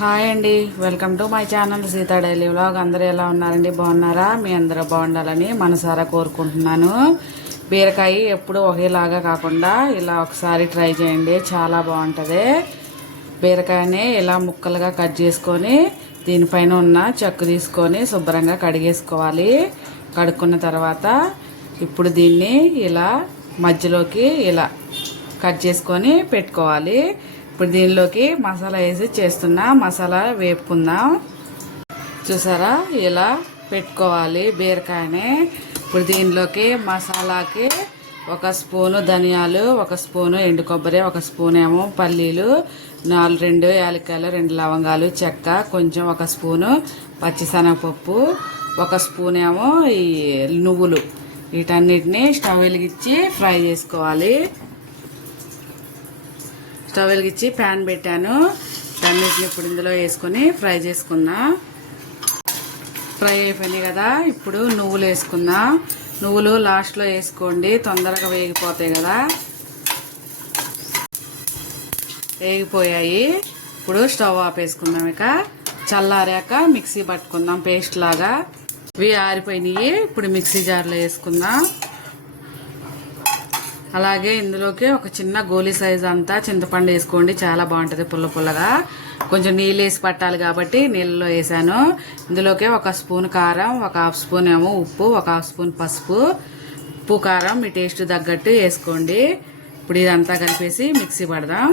Hi అండి, welcome to my channel Sita daily vlog. అందరూ ఎలా ఉన్నారండి? బాగున్నారా? మీ అందరూ బాగుండాలని మనసారా కోరుకుంటున్నాను. బీరకాయ ఎప్పుడు ఒకేలాగా కాకుండా ఇలా ఒకసారి ట్రై చేయండి, చాలా బాగుంటుంది. బీరకాయని ఇలా ముక్కలుగా కట్ చేసుకొని దీనిపైన ఉన్న చెక్కు తీసుకొని శుభ్రంగా కడిగేసుకోవాలి. కడుక్కున్న తర్వాత ఇప్పుడు దీన్ని ఇలా మధ్యలోకి ఇలా కట్ చేసుకొని పెట్టుకోవాలి. ఇప్పుడు దీనిలోకి మసాలా వేసి చేస్తున్నా. మసాలా వేపుకుందాం. చూసారా, ఇలా పెట్టుకోవాలి బీరకాయని. ఇప్పుడు దీనిలోకి మసాలాకి 1 స్పూను ధనియాలు, 1 స్పూను ఎండు కొబ్బరి, 1 స్పూన్ ఏమో పల్లీలు, 2 యాలక్కాయలు, 2 లవంగాలు, చెక్క, కొంచెం 1 స్పూను పచ్చిశనగపప్పు, 1 స్పూన్ ఏమో ఈ నువ్వులు, వీటన్నిటిని స్టవ్ వెలిగించి ఫ్రై చేసుకోవాలి. స్టవ్ వెలిగించి ప్యాన్ పెట్టాను. అన్నిటిని ఇప్పుడు ఇందులో వేసుకొని ఫ్రై చేసుకుందాం. ఫ్రై అయిపోయినాయి కదా, ఇప్పుడు నువ్వులు వేసుకుందాం. నువ్వులు లాస్ట్లో వేసుకోండి, తొందరగా వేగిపోతాయి కదా. వేగిపోయాయి. ఇప్పుడు స్టవ్ ఆపేసుకుందాం. ఇక చల్లారాక మిక్సీ పట్టుకుందాం పేస్ట్ లాగా. ఇవి ఆరిపోయినాయి. ఇప్పుడు మిక్సీ జార్లో వేసుకుందాం. అలాగే ఇందులోకి ఒక చిన్న గోలీ సైజు అంతా చింతపండు వేసుకోండి, చాలా బాగుంటుంది పుల్ల పుల్లగా. కొంచెం నీళ్ళు వేసి పట్టాలి కాబట్టి నీళ్ళలో వేసాను. ఇందులోకి 1 స్పూన్ కారం, 1/2 స్పూన్ ఏమో ఉప్పు, 1/2 స్పూన్ పసుపు, ఉప్పు కారం మీ టేస్ట్ తగ్గట్టు వేసుకోండి. ఇప్పుడు ఇదంతా కలిపేసి మిక్సీ పడదాం.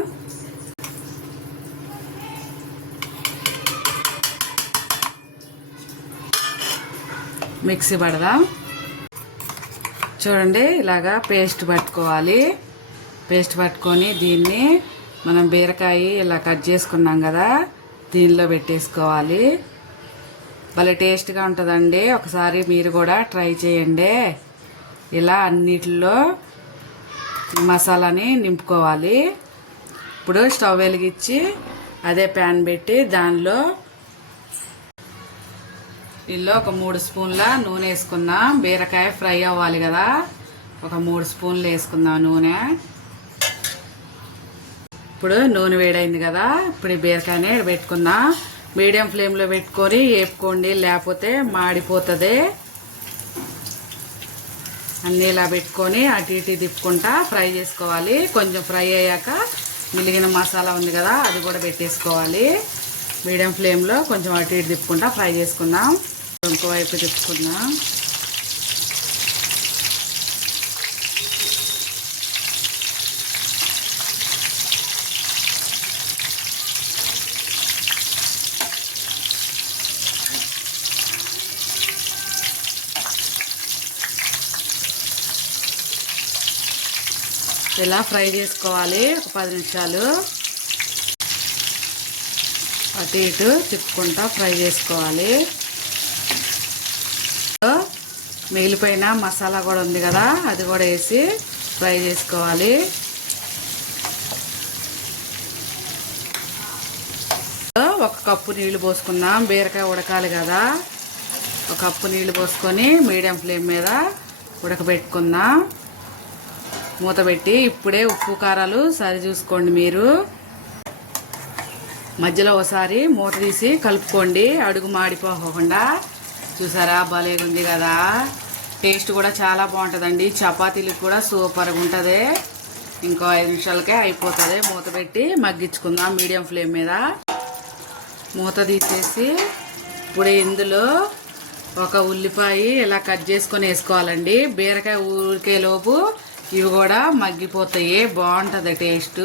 మిక్సీ పడదాం. చూడండి, ఇలాగా పేస్ట్ పట్టుకోవాలి. పేస్ట్ పట్టుకొని దీన్ని మనం బీరకాయ ఇలా కట్ చేసుకున్నాం కదా, దీనిలో పెట్టేసుకోవాలి. భలే టేస్ట్గా ఉంటుందండి. ఒకసారి మీరు కూడా ట్రై చేయండి. ఇలా అన్నిటిలో మసాలాని నింపుకోవాలి. ఇప్పుడు స్టవ్ వెలిగించి అదే ప్యాన్ పెట్టి దానిలో ఇందులో ఒక 3 స్పూన్ల నూనె వేసుకుందాం. బీరకాయ ఫ్రై అవ్వాలి కదా, ఒక 3 స్పూన్లు వేసుకుందాం నూనె. ఇప్పుడు నూనె వేడైంది కదా, ఇప్పుడు ఈ బీరకాయని పెట్టుకుందాం. మీడియం ఫ్లేమ్లో పెట్టుకొని వేపుకోండి, లేకపోతే మాడిపోతుంది. అన్నీ ఇలా పెట్టుకొని అటు ఇటు తిప్పుకుంటా ఫ్రై చేసుకోవాలి. కొంచెం ఫ్రై అయ్యాక మిగిలిన మసాలా ఉంది కదా, అది కూడా పెట్టేసుకోవాలి. మీడియం ఫ్లేమ్లో కొంచెం అటు ఇటు తిప్పుకుంటా ఫ్రై చేసుకుందాం. ఇంకో వైపు తిప్పుకుందాం. ఇలా ఫ్రై చేసుకోవాలి ఒక 10 నిమిషాలు. అటు ఇటు తిప్పుకుంటా ఫ్రై చేసుకోవాలి. మిగిలిపోయిన మసాలా కూడా ఉంది కదా, అది కూడా వేసి ఫ్రై చేసుకోవాలి. ఒక కప్పు నీళ్లు పోసుకుందాం. బీరకాయ ఉడకాలి కదా, ఒక కప్పు నీళ్లు పోసుకొని మీడియం ఫ్లేమ్ మీద ఉడకబెట్టుకుందాం. మూత పెట్టి ఇప్పుడే ఉప్పు కారాలు సరి చూసుకోండి. మీరు మధ్యలో ఒకసారి మూత తీసి కలుపుకోండి, అడుగు మాడిపోకుండా. చూసారా, భలేగా ఉంది కదా. టేస్ట్ కూడా చాలా బాగుంటుందండి. చపాతీలకు కూడా సూపర్గా ఉంటుంది. ఇంకో 5 నిమిషాలకే అయిపోతుంది. మూత పెట్టి మగ్గించుకుందాం మీడియం ఫ్లేమ్ మీద. మూత తీసేసి ఇప్పుడు ఇందులో ఒక ఉల్లిపాయ ఇలా కట్ చేసుకొని వేసుకోవాలండి. బీరకాయ ఉడికేలోపు ఇవి కూడా మగ్గిపోతాయి, బాగుంటుంది టేస్ట్.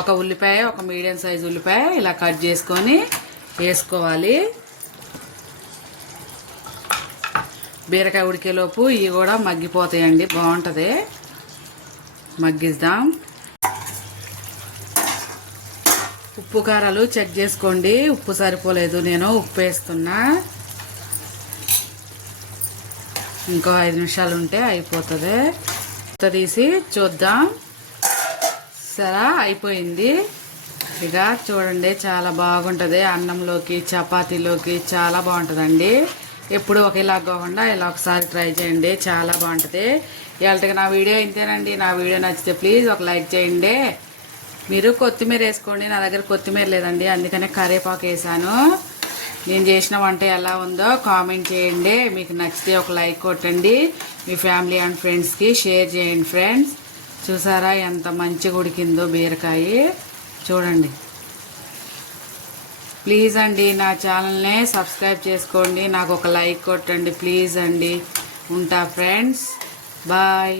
ఒక ఉల్లిపాయ, ఒక మీడియం సైజు ఉల్లిపాయ ఇలా కట్ చేసుకొని వేసుకోవాలి. బీరకాయ ఉడికేలోపు ఇవి కూడా మగ్గిపోతాయండి, బాగుంటుంది. మగ్గిద్దాం. ఉప్పు కారాలు చెక్ చేసుకోండి. ఉప్పు సరిపోలేదు, నేను ఉప్పు వేస్తున్నా. ఇంకో 5 నిమిషాలు ఉంటే అయిపోతుంది. తీసి చూద్దాం. సరే, అయిపోయింది. ఇక చూడండి, చాలా బాగుంటుంది. అన్నంలోకి చపాతీలోకి చాలా బాగుంటుందండి. ఎప్పుడు ఒకేలా కాకుండా ఇలా ఒకసారి ట్రై చేయండి, చాలా బాగుంటుంది. ఇవాళకి నా వీడియో ఇంతేనండి. నా వీడియో నచ్చితే ప్లీజ్ ఒక లైక్ చేయండి. మీరు కొత్తిమీర వేసుకోండి, నా దగ్గర కొత్తిమీర లేదండి, అందుకనే కరివేపాకు వేసాను. నేను చేసిన వంట ఎలా ఉందో కామెంట్ చేయండి. మీకు నచ్చితే ఒక లైక్ కొట్టండి, మీ ఫ్యామిలీ అండ్ ఫ్రెండ్స్కి షేర్ చేయండి ఫ్రెండ్స్. చూసారా ఎంత మంచిగా ఉడికిందో బీరకాయ, చూడండి. ప్లీజ్ అండి నా ఛానల్ని సబ్స్క్రైబ్ చేసుకోండి, నాకు ఒక లైక్ కొట్టండి ప్లీజ్ అండి. ఉంటా ఫ్రెండ్స్, బాయ్.